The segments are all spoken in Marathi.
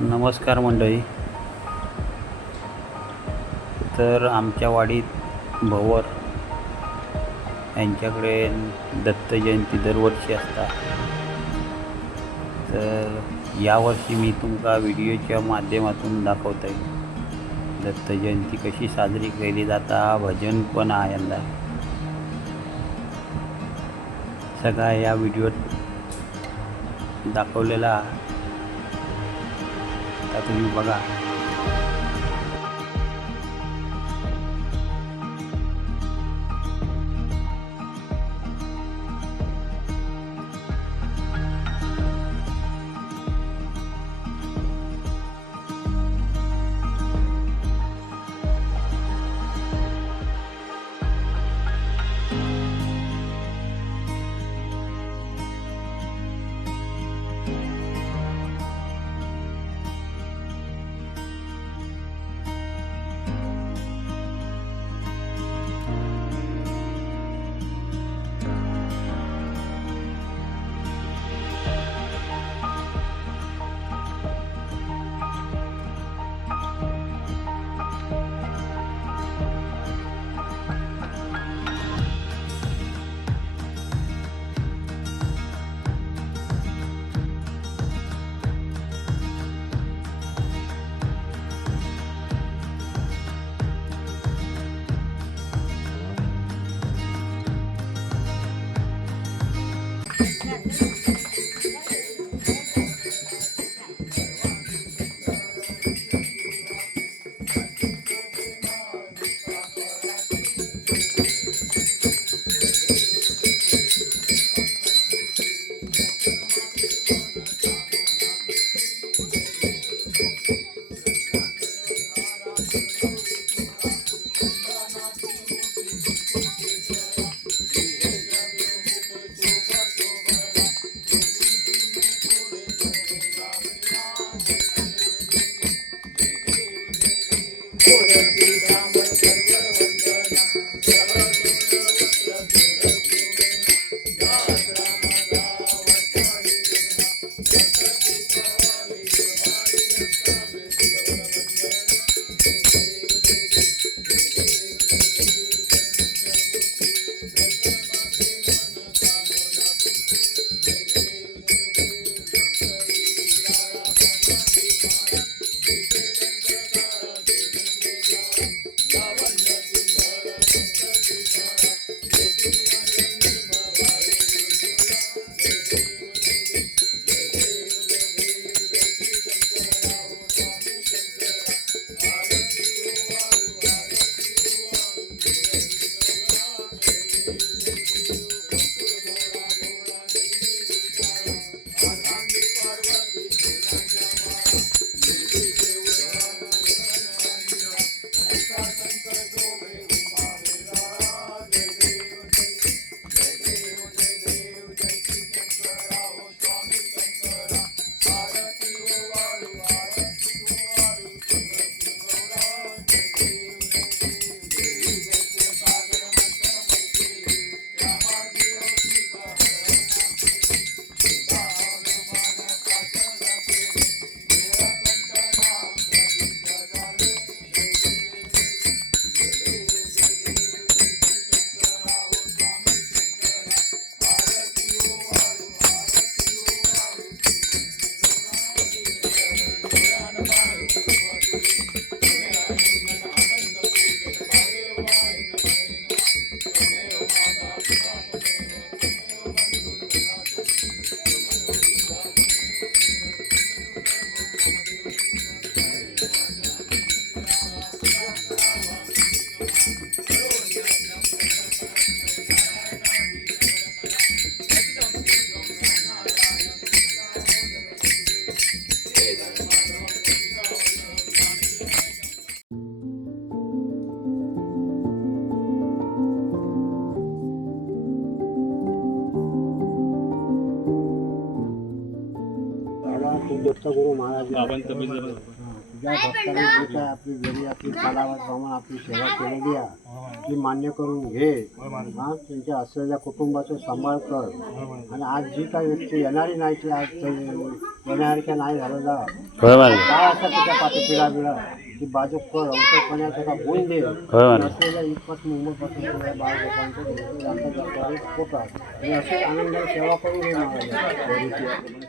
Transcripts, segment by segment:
नमस्कार मंडळी. तर आमच्या वाडीत भवर यांच्याकडे दत्त जयंती दरवर्षी असतात. तर यावर्षी मी तुमका व्हिडिओच्या माध्यमातून दाखवत आहे दत्त जयंती कशी साजरी केली जाता. भजन पण आहे यंदा. सगळा या व्हिडिओत दाखवलेला आता तुम्ही बघा. दत्तगुरु महाराज तुझ्या भक्तांनी आपली जरी आपली कालावधीप्रमाणे आपली सेवा केलेली आहे ती मान्य करून घे. हा, तुमच्या असलेल्या कुटुंबाचा सांभाळ कर. आणि आज जी काही व्यक्ती येणारी नाही ती आज येण्यासारख्या नाही झालेला काय असं तुझ्या पाठी पिढा बिळा ती बाजू कर औषधपणाचा का गुण दे. असलेल्या इतपत मुंबईपासून तुझ्या बाळाच्या पोटात आणि असे आनंदाने सेवा करून घे महाराज.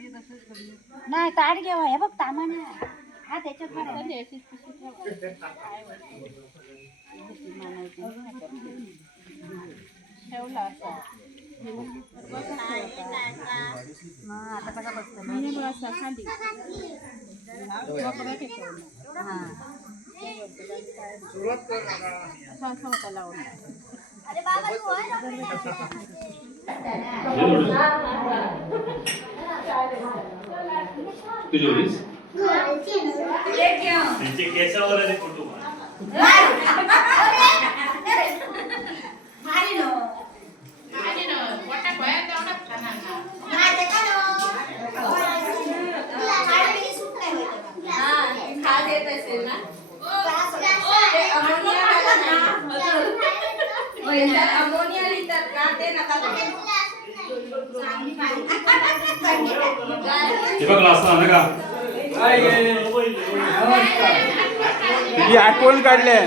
नाही ताट घेवा हे बघ तामान हा त्याच्यात ठेवला असा आता कसा बसतो खाली लावून केसावर फोटो अमोनिया लिहितात का ते नका तुझी आठवण काढले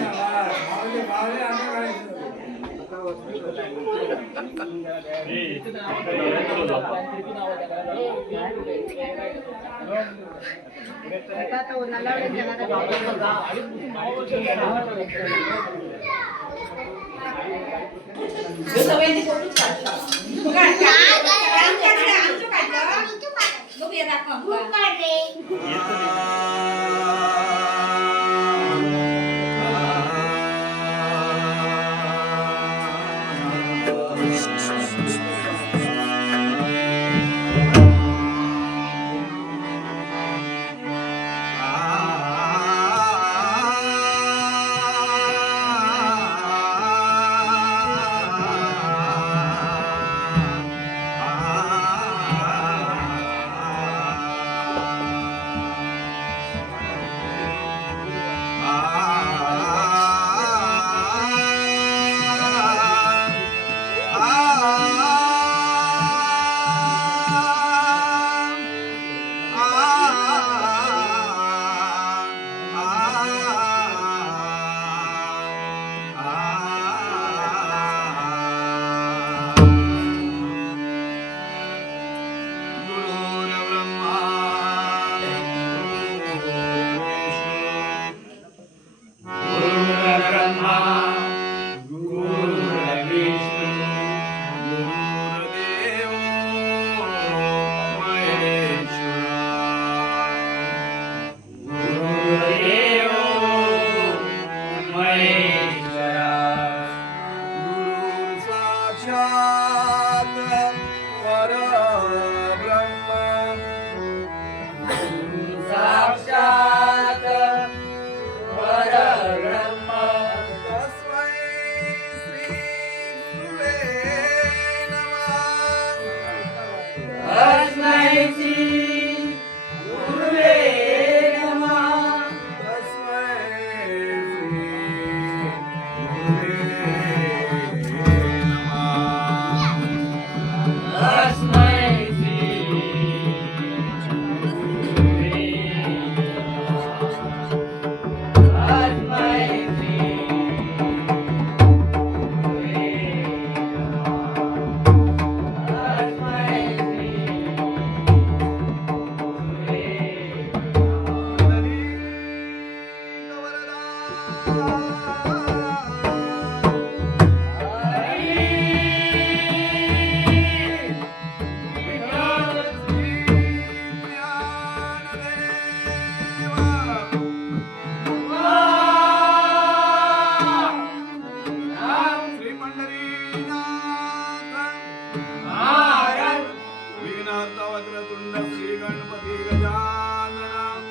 वक्रतुंड श्री गणपती गजानन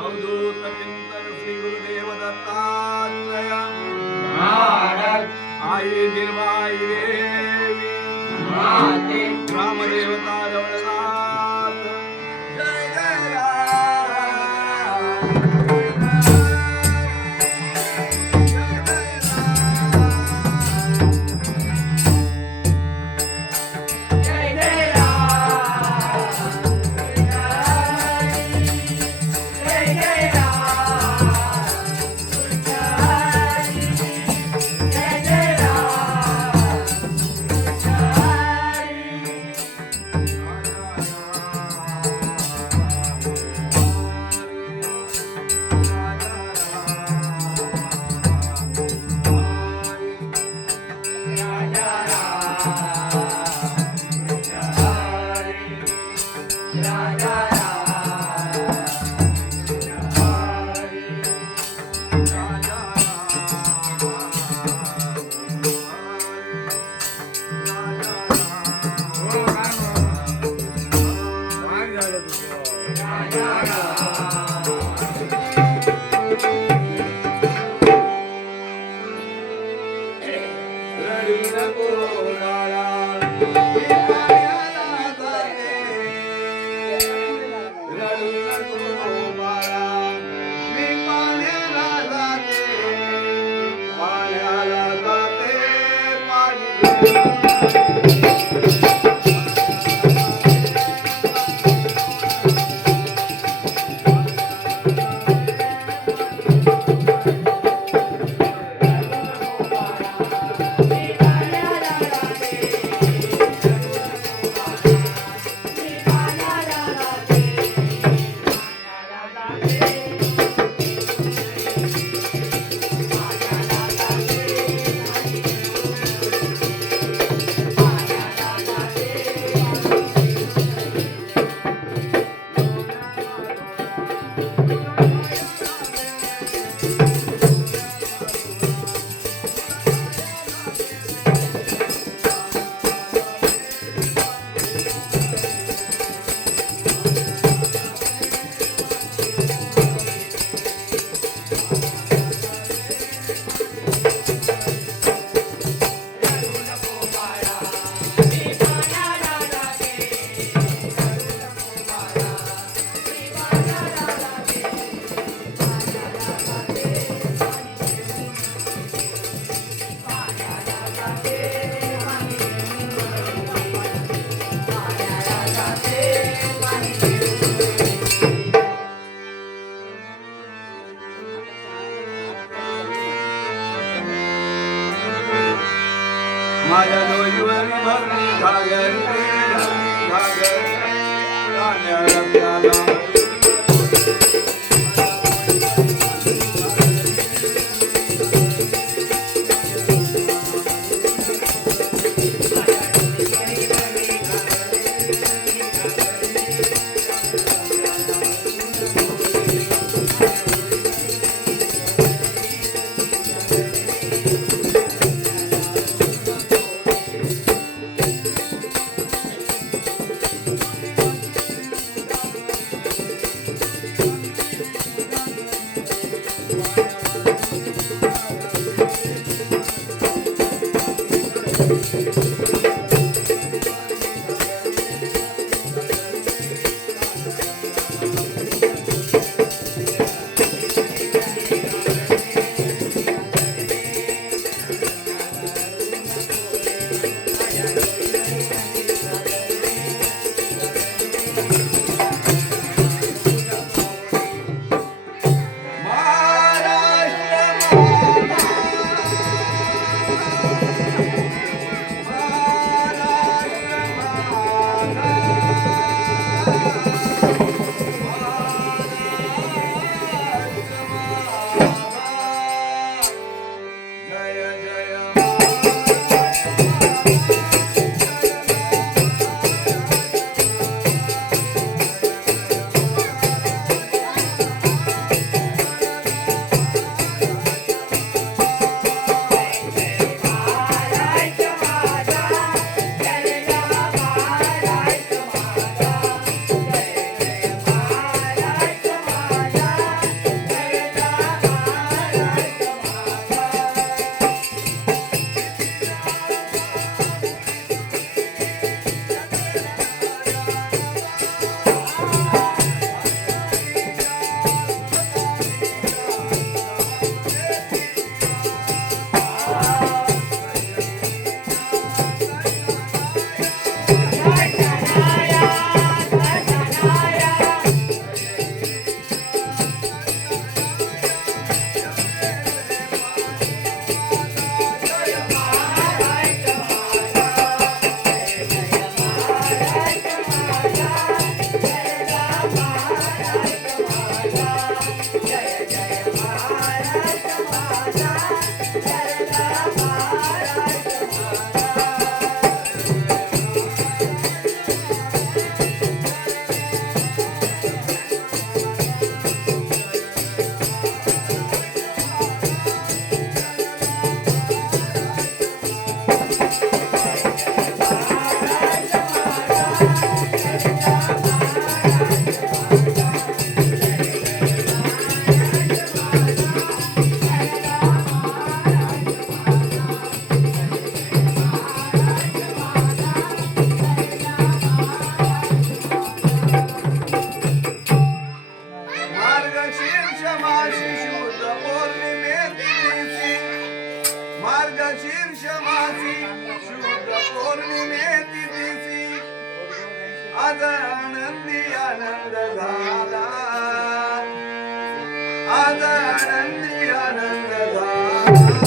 अवधूत चिंतन श्री गुरुदेव दत्तात्रय आई निर्वाई देवी ग्रामदेवता जवळनाथ जय जय माझ्या डोईवरी भरली घागर घागर गाण्याला प्याला आज आनंदी आनंद झाला आज आनंदी आनंद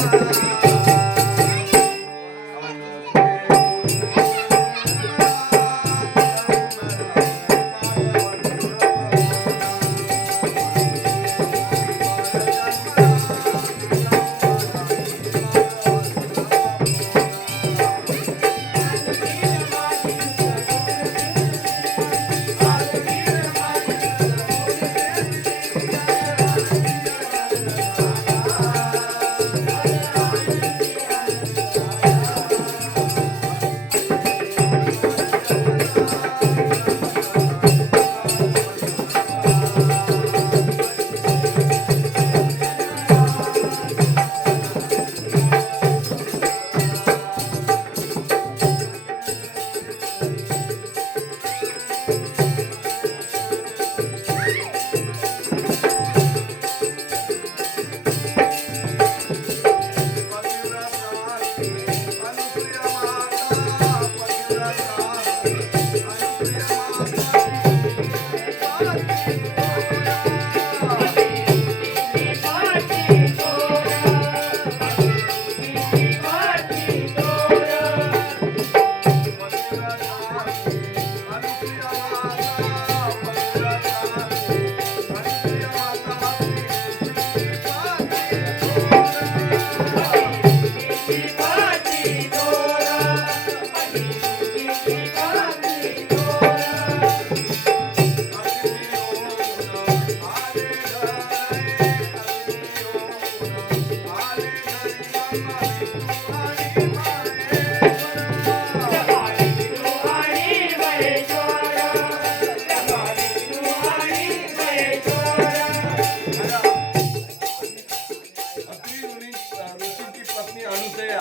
अनुसया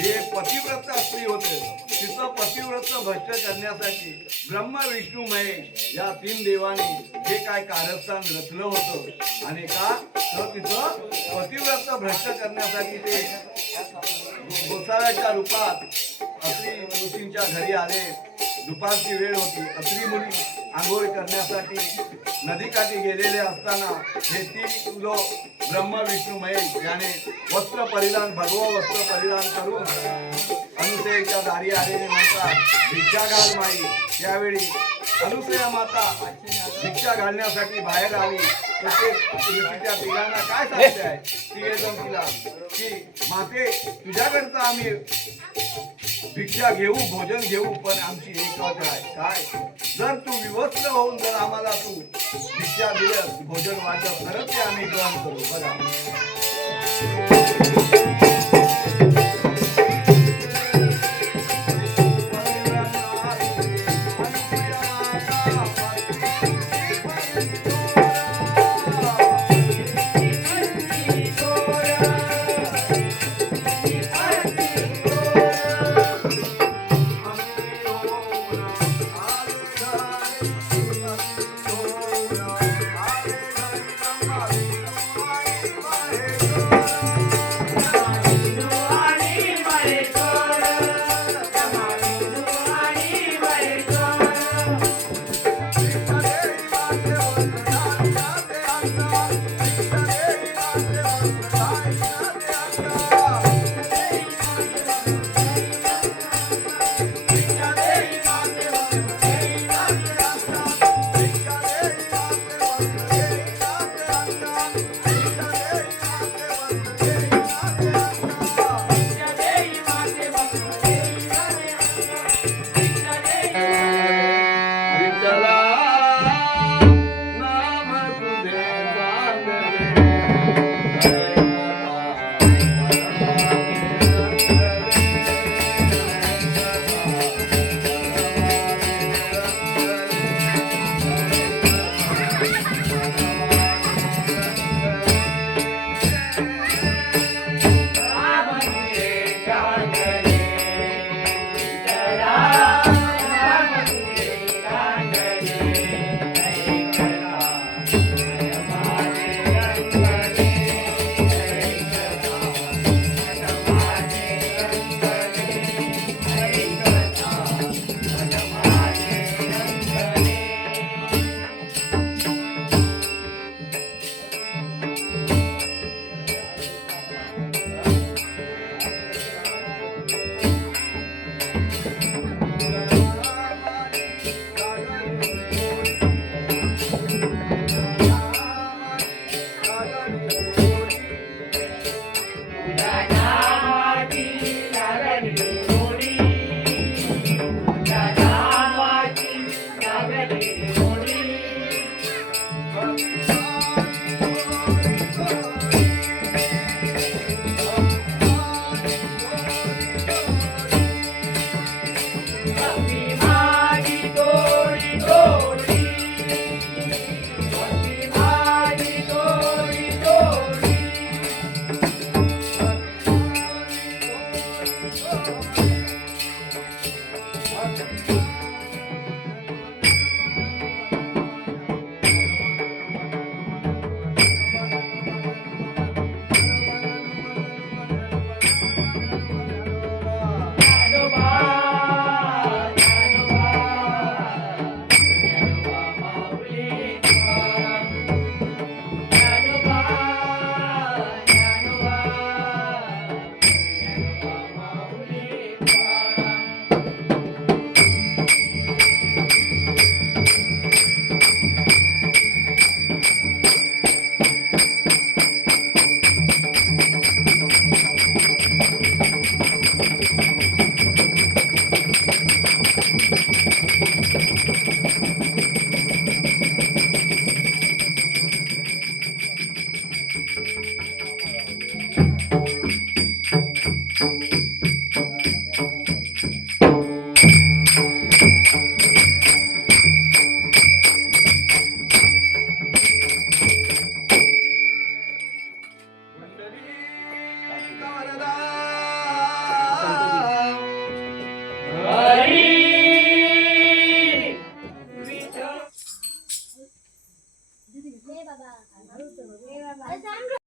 हे पतिव्रता स्त्री होते. तिचं पतिव्रत भ्रष्ट करण्यासाठी ब्रह्मा विष्णू महेश या तीन देवांनी जे काय कारस्थान रचलं होतं आणि का तर तिचं पतिव्रत भ्रष्ट करण्यासाठी ते गोसाव्याच्या रूपात अत्री ऋषींच्या घरी आले. दुपारची वेळ होती. अत्री मुली आंघोळ करण्यासाठी नदीकाठी गेलेले असताना हे तीन लोक ब्रह्मा विष्णू महेश याने वस्त्र परिधान भगवा वस्त्र परिधान करून अनुसयेच्या दारी आलेले म्हणतात भिक्षा घाल माई. त्यावेळी अनुसया माता भिक्षा घालण्यासाठी बाहेर आली तर ते ऋषीच्या तिघांना काय सांगते आहे ती एकदम तिला की माते तुझ्याकडचं आम्ही भिक्षा घेऊ भोजन घेऊ पण आमची एक अट आहे काय जर तू विवस्त्र होऊन जर आम्हाला तू भिक्षा दिलंस भोजन वाटप तरच ते आम्ही ग्रहण करू. बघा